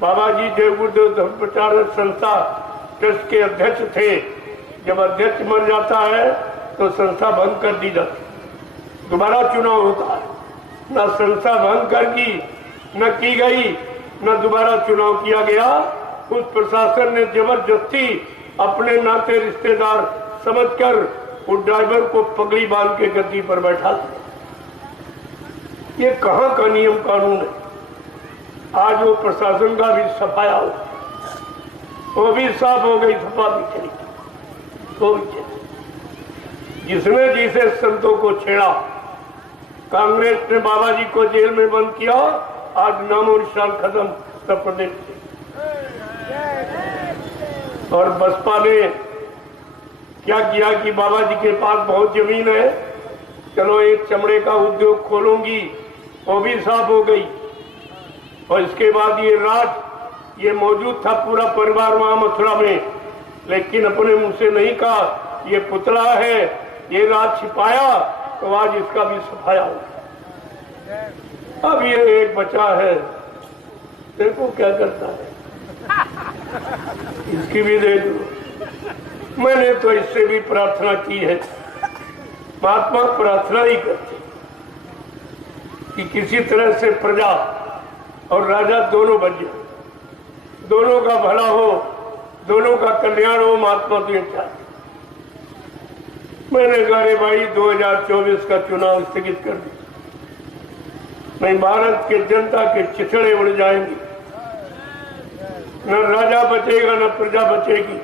बाबा जी देवगुरुदेव धर्म प्रचारक संस्था ट्रस्ट के अध्यक्ष थे। जब अध्यक्ष मर जाता है तो संस्था भंग कर दी जाती, दोबारा चुनाव होता है। न संस्था भंग कर की गई, न दोबारा चुनाव किया गया। उस प्रशासन ने जबरदस्ती अपने नाते रिश्तेदार समझकर उस ड्राइवर को पगड़ी बांध के गद्दी पर बैठा दिया। ये कहाँ का नियम कानून है? आज वो प्रशासन का भी सफाया हो, वो भी साफ हो गई, सफा भी चली। तो जिसने जिसे संतों को छेड़ा, कांग्रेस ने बाबा जी को जेल में बंद किया, आज नामो निशान खत्म उत्तर प्रदेश से। और बसपा ने क्या किया कि बाबा जी के पास बहुत जमीन है, चलो एक चमड़े का उद्योग खोलूंगी, वो भी साफ हो गई। और इसके बाद ये मौजूद था पूरा परिवार वहां मथुरा में, लेकिन अपने मुंह से नहीं कहा ये पुतला है, ये राज छिपाया, तो आज इसका भी सफाया हो। अब ये एक बचा है, देखो क्या करता है, इसकी भी दे दो। मैंने तो इससे भी प्रार्थना की है, महात्मा प्रार्थना ही करते कि किसी तरह से प्रजा और राजा दोनों बच जाए, दोनों का भला हो, दोनों का कल्याण हो। महात्मा तो चाहते। मैंने कहा रे भाई 2024 का चुनाव स्थगित कर दिया, नहीं भारत के जनता के चिथड़े उड़ जाएंगे, न राजा बचेगा न प्रजा बचेगी,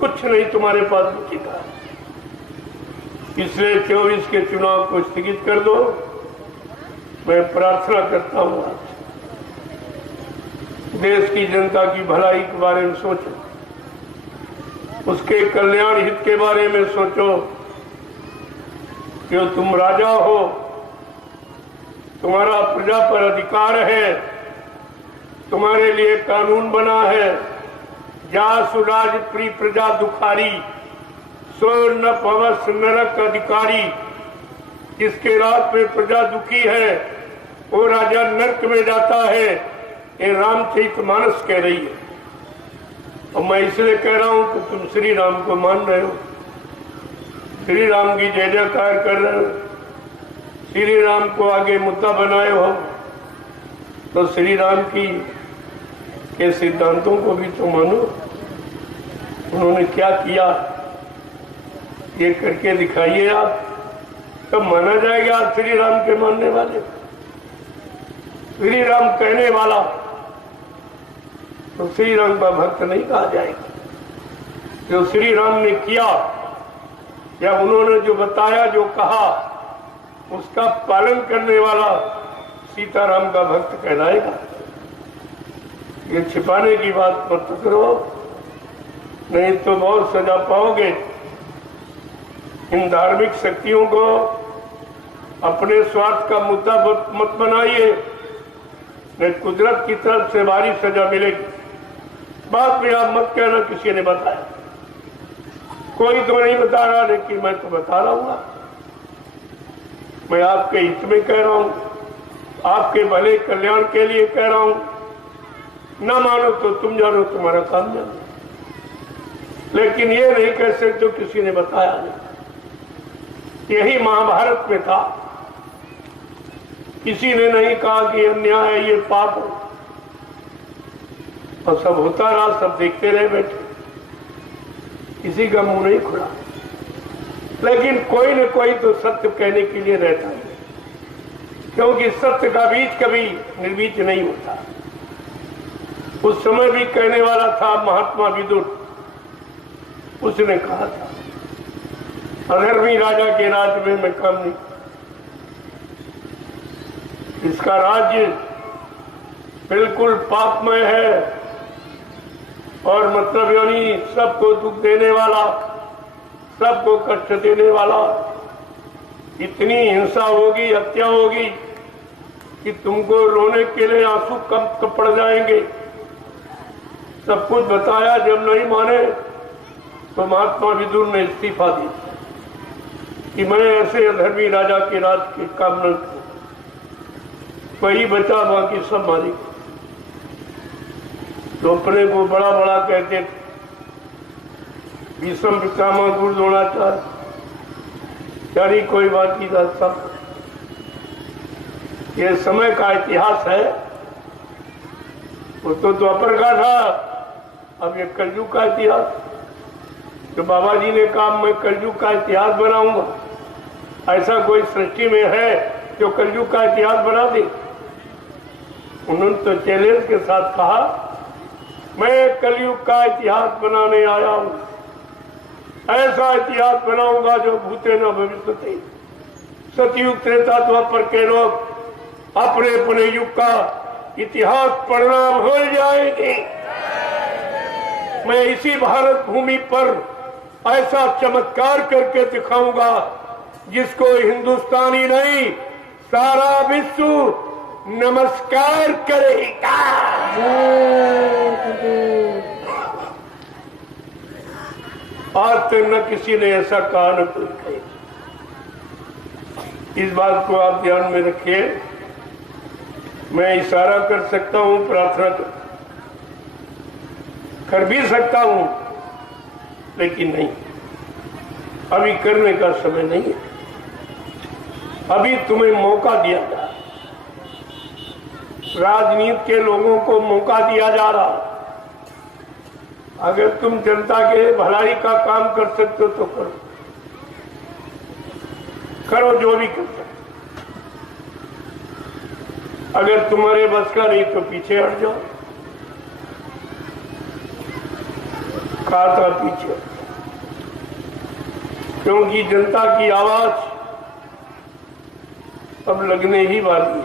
कुछ नहीं तुम्हारे पास बचेगा। इसलिए 24 के चुनाव को स्थगित कर दो। मैं प्रार्थना करता हूं आज देश की जनता की भलाई के बारे में सोचो, उसके कल्याण हित के बारे में सोचो। कि तुम राजा हो, तुम्हारा प्रजा पर अधिकार है, तुम्हारे लिए कानून बना है, जासु राज प्री प्रजा दुखारी, स्वर्ण पवस नरक अधिकारी। जिसके राज में प्रजा दुखी है वो राजा नरक में जाता है, ये रामचरितमानस कह रही है। और मैं इसलिए कह रहा हूं कि तुम श्री राम को मान रहे हो, श्री राम की जय जयकार कर रहे हो, श्री राम को आगे मुद्दा बनाए हो, तो श्री राम की के सिद्धांतों को भी तो मानो। उन्होंने क्या किया ये करके दिखाइए आप, तब माना जाएगा आप श्री राम के मानने वाले। श्री राम कहने वाला तो श्री राम का भक्त नहीं कहा जाएगा। जो श्री राम ने किया या उन्होंने जो बताया, जो कहा, उसका पालन करने वाला सीताराम का भक्त कहलाएगा। ये छिपाने की बात मत करो, नहीं तो बहुत सजा पाओगे। इन धार्मिक शक्तियों को अपने स्वार्थ का मुद्दा मत बनाइए, नहीं कुदरत की तरफ से भारी सजा मिलेगी। बात में आप मत कहना किसी ने बताया, कोई तो नहीं बता रहा, लेकिन मैं तो बता रहा हूँ। मैं आपके हित में कह रहा हूँ, आपके भले कल्याण के लिए कह रहा हूँ। ना मानो तो तुम जानो, तुम्हारा काम जानो, लेकिन ये नहीं कह सकते किसी ने बताया नहीं। यही महाभारत में था, किसी ने नहीं कहा कि अन्याय है, ये पाप है, और सब होता रहा, सब देखते रहे बैठे, किसी का मुंह नहीं खुला। लेकिन कोई न कोई तो सत्य कहने के लिए रहता है, क्योंकि सत्य का बीज कभी निर्बीज नहीं होता। उस समय भी कहने वाला था महात्मा विदुर, उसने कहा था अधर्मी राजा के राज में मैं काम नहीं, इसका राज्य बिल्कुल पापमय है, और मतलब यानी सबको दुख देने वाला, सबको कष्ट देने वाला। इतनी हिंसा होगी, हत्या होगी कि तुमको रोने के लिए आंसू कम पड़ जाएंगे। सब कुछ बताया, जब नहीं माने तो महात्मा विदुर ने इस्तीफा दी कि मैं ऐसे अधर्मी राजा के राज के काम न करूं। वही बचा, बाकी सब मालिक। तो अपने को बड़ा बड़ा कहते थे, भीष्म पितामह गुरु द्रोणाचार्य, यानी कोई बात की था। सब ये समय का इतिहास है, वो तो द्वापर का था, अब ये कलयुग का इतिहास। तो बाबा जी ने कहा मैं कलयुग का इतिहास बनाऊंगा, ऐसा कोई सृष्टि में है जो कलयुग का इतिहास बना दे? उन्होंने तो चैलेंज के साथ कहा मैं कलयुग का इतिहास बनाने आया हूं, ऐसा इतिहास बनाऊंगा जो भूते न भविष्यति। सतयुग त्रेता द्वापर के लोग अपने अपने युग का इतिहास पढ़ना भूल जाएंगे। मैं इसी भारत भूमि पर ऐसा चमत्कार करके दिखाऊंगा जिसको हिंदुस्तानी नहीं सारा विश्व नमस्कार करेगा। आज तक न किसी ने ऐसा कहा न कोई कहे। इस बात को आप ध्यान में रखिए। मैं इशारा कर सकता हूं, प्रार्थना कर भी सकता हूं, लेकिन नहीं, अभी करने का समय नहीं है। अभी तुम्हें मौका दिया जा रहा, राजनीति के लोगों को मौका दिया जा रहा। अगर तुम जनता के भलाई का काम कर सकते हो तो करो, करो जो भी कर सकते। अगर तुम्हारे बस का नहीं तो पीछे हट जाओ। कहा था पीछे, क्योंकि जनता की आवाज अब लगने ही वाली है।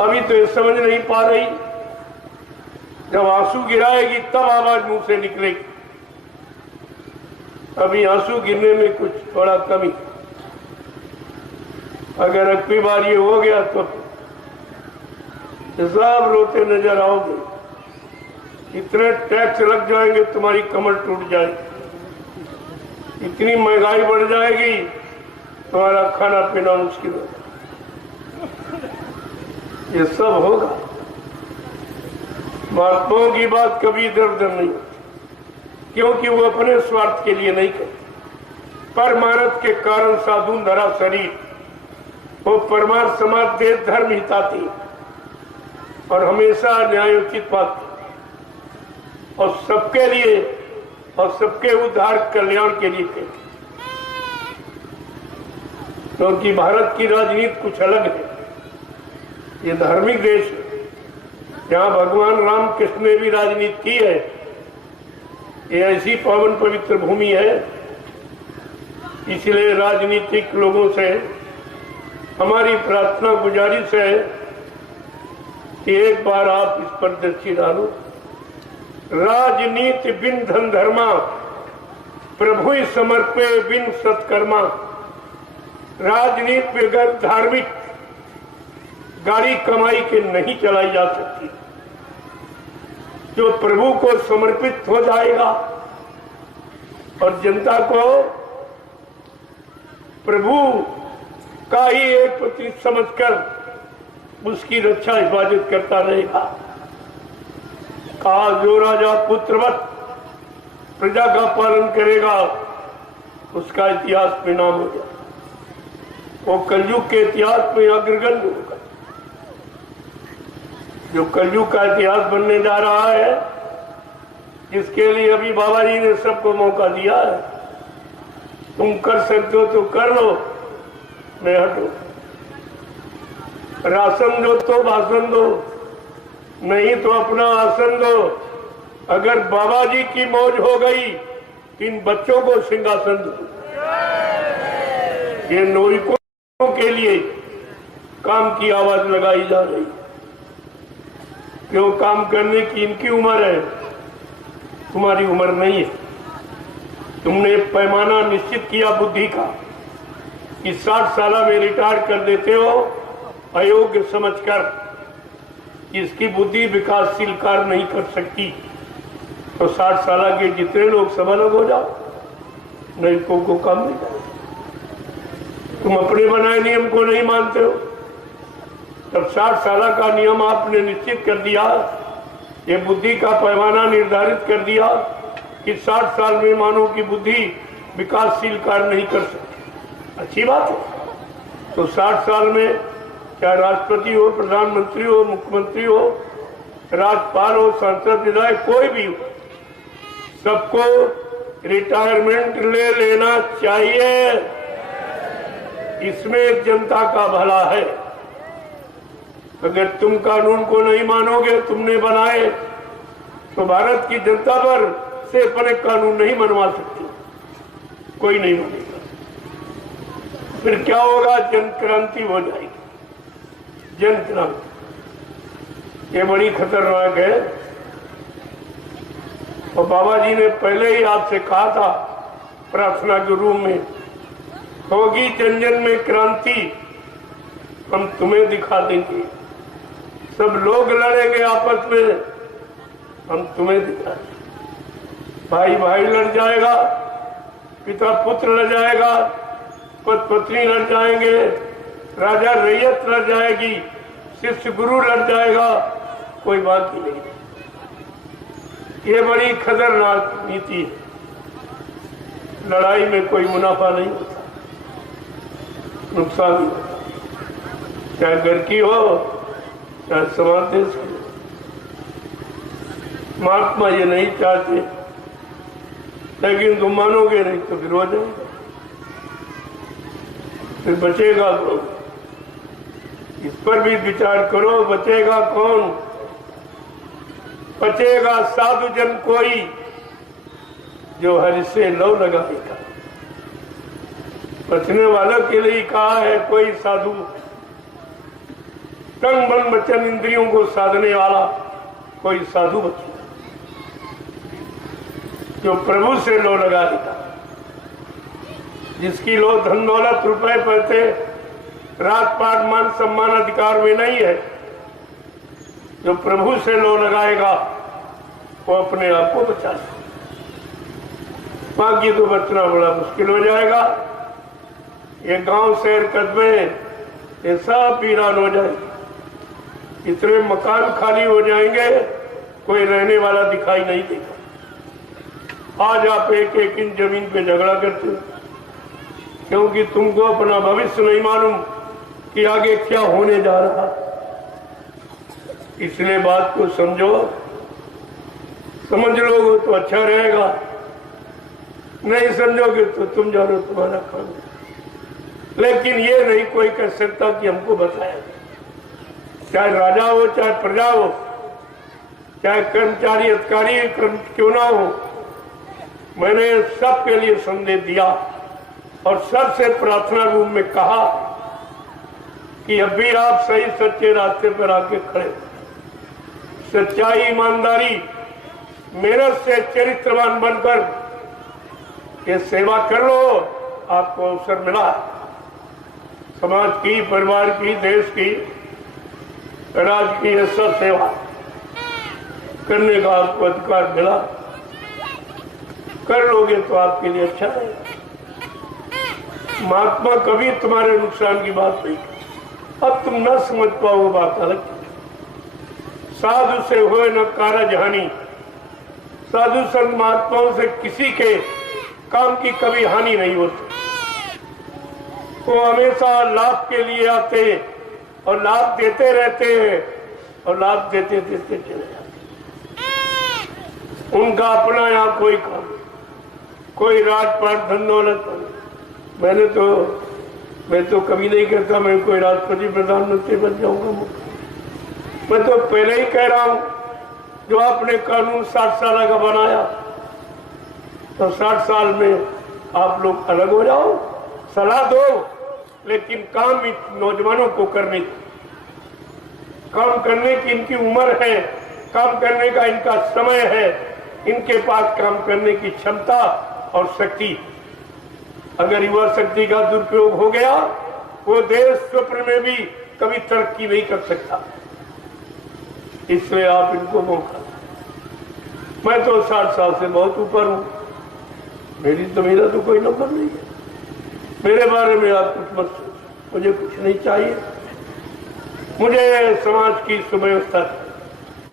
अभी तो ये समझ नहीं पा रही, जब आंसू गिराएगी तब आवाज मुंह से निकलेगी। अभी आंसू गिरने में कुछ थोड़ा कमी। अगर अगली बार ये हो गया तो सब रोते नजर आओगे। इतने टैक्स लग जाएंगे तुम्हारी कमर टूट जाएगी, इतनी महंगाई बढ़ जाएगी तुम्हारा खाना पीना मुश्किल होगा। ये सब होगा। महात्माओं की बात कभी इधर उधर नहीं होती, क्योंकि वो अपने स्वार्थ के लिए नहीं करते। परमार्थ के कारण साधु धरा शरीर, वो परमार्थ समाज देश धर्म हिताती और हमेशा न्यायोचित बात, और सबके लिए और सबके उद्धार कल्याण के लिए थे। क्योंकि भारत की राजनीति कुछ अलग है। ये धार्मिक देश है, जहां भगवान राम कृष्ण ने भी राजनीति की है। ये ऐसी पावन पवित्र भूमि है, इसलिए राजनीतिक लोगों से हमारी प्रार्थना गुजारिश है कि एक बार आप इस पर दृष्टि डालो। राजनीति बिन धन धर्मा, प्रभु समर्पे बिन सत्कर्मा। राजनीति बगैर धार्मिक गाड़ी कमाई के नहीं चलाई जा सकती। जो प्रभु को समर्पित हो जाएगा और जनता को प्रभु का ही एक प्रति समझकर उसकी रक्षा हिफाजत करता रहेगा। कहा जो राजा पुत्रवत प्रजा का पालन करेगा उसका इतिहास में नाम हो जाए, वो कलयुग के इतिहास में अग्रगण्य होगा। जो कलयुग का इतिहास बनने जा रहा है, जिसके लिए अभी बाबा जी ने सबको मौका दिया है। तुम कर सकते हो तो कर लो, मैं हटो। राशन दो तो भाषण दो, नहीं तो अपना आसन दो। अगर बाबा जी की मौज हो गई, इन बच्चों को सिंहासन दो। ये नागरिकों के लिए काम की आवाज लगाई जा रही। क्यों? काम करने की इनकी उम्र है, तुम्हारी उम्र नहीं है। तुमने पैमाना निश्चित किया बुद्धि का कि 60 साल में रिटायर कर देते हो, अयोग्य समझकर कि इसकी बुद्धि विकासशील कार्य नहीं कर सकती। तो 60 साल के जितने लोग सब अलग हो जाओ, नैतिकों को काम नहीं करो। तुम अपने बनाए नियम को नहीं मानते हो। तब 60 साल का नियम आपने निश्चित कर दिया ये बुद्धि का पैमाना निर्धारित कर दिया कि 60 साल में मानव की बुद्धि विकासशील कार्य नहीं कर सकती। अच्छी बात है। तो 60 साल में चाहे राष्ट्रपति हो, प्रधानमंत्री हो, मुख्यमंत्री हो, राज्यपाल हो, सांसद, विधायक, कोई भी हो, सबको रिटायरमेंट ले लेना चाहिए। इसमें जनता का भला है। अगर तुम कानून को नहीं मानोगे, तुमने बनाए, तो भारत की जनता पर से अपने कानून नहीं मनवा सकते, कोई नहीं मानेगा। फिर क्या होगा? जन क्रांति हो जाएगी, जन क्रांति। ये बड़ी खतरनाक है। और बाबा जी ने पहले ही आपसे कहा था प्रार्थना के रूम में, होगी जन जन में क्रांति, हम तुम्हें दिखा देंगे। सब लोग लड़ेंगे आपस में, हम तुम्हें दिखा देंगे। भाई भाई लड़ जाएगा, पिता पुत्र लड़ जाएगा, पति पत्नी लड़ जाएंगे, राजा रैयत लड़ जाएगी, शिष्य गुरु लड़ जाएगा, कोई बात ही नहीं। ये बड़ी खतरनाक नीति है। लड़ाई में कोई मुनाफा नहीं होता, नुकसान ही होता, चाहे घर की हो चाहे समाज देश की। महात्मा ये नहीं चाहते, लेकिन तुम मानोगे नहीं तो फिर हो जाएगा, फिर बचेगा कौन? इस पर भी विचार करो, बचेगा कौन? बचेगा साधु जन कोई, जो हरि से लौ लगाएगा। बचने वालों के लिए कहा है कोई साधु, तन मन वचन इंद्रियों को साधने वाला कोई साधु बचेगा, जो प्रभु से लो लगाएगा। जिसकी लो धन दौलत रुपए पैसे राजपाट मान सम्मान अधिकार में नहीं है, जो प्रभु से लो लगाएगा वो अपने आप को बचा सकता। बाकी तो बचना बड़ा मुश्किल हो जाएगा। ये गांव शहर कस्बे ये सब वीरान हो जाएंगे, इतने मकान खाली हो जाएंगे, कोई रहने वाला दिखाई नहीं देगा। आज आप एक एक इंच जमीन पे झगड़ा करते हो, क्योंकि तुमको अपना भविष्य नहीं मालूम कि आगे क्या होने जा रहा। इसलिए बात को समझो, समझ लोगे तो अच्छा रहेगा, नहीं समझोगे तो तुम जानो तुम्हारा काम। लेकिन ये नहीं कोई कह सकता कि हमको बताया, चाहे राजा हो चाहे प्रजा हो, चाहे कर्मचारी अधिकारी क्यों ना हो, मैंने सबके लिए संदेश दिया और सबसे प्रार्थना रूम में कहा कि अब भी आप सही सच्चे रास्ते पर आके खड़े, सच्चाई ईमानदारी मेहनत से चरित्रवान बनकर ये सेवा कर लो। आपको अवसर मिला समाज की, परिवार की, देश की, राज्य की ऐसा सेवा करने का आपको अधिकार मिला, कर लोगे तो आपके लिए अच्छा है। महात्मा कभी तुम्हारे नुकसान की बात नहीं, अब तुम न समझ पाओ बात अलग। साधु से होए न कारज हानि, साधु संत महात्माओं से किसी के काम की कभी हानि नहीं होती। वो हमेशा लाभ के लिए आते और लाभ देते रहते हैं और लाभ देते देते चले जाते। उनका अपना यहाँ कोई काम, कोई राजपाट धन दौलत। मैं तो कभी नहीं कहता मैं कोई राष्ट्रपति प्रधानमंत्री बन जाऊंगा। मैं तो पहले ही कह रहा हूं, जो आपने कानून 60 साल का बनाया, तो 60 साल में आप लोग अलग हो जाओ, सलाह दो, लेकिन काम नौजवानों को करने दो। काम करने की इनकी उम्र है, काम करने का इनका समय है, इनके पास काम करने की क्षमता और शक्ति। अगर युवा शक्ति का दुरुपयोग हो गया, वो देश स्वप्न में भी कभी तरक्की नहीं कर सकता। इसलिए आप इनको मौका। मैं तो 60 साल से बहुत ऊपर हूं, मेरा तो कोई नंबर नहीं है। मेरे बारे में आप कुछ मत, मुझे कुछ नहीं चाहिए। मुझे समाज की सुव्यवस्था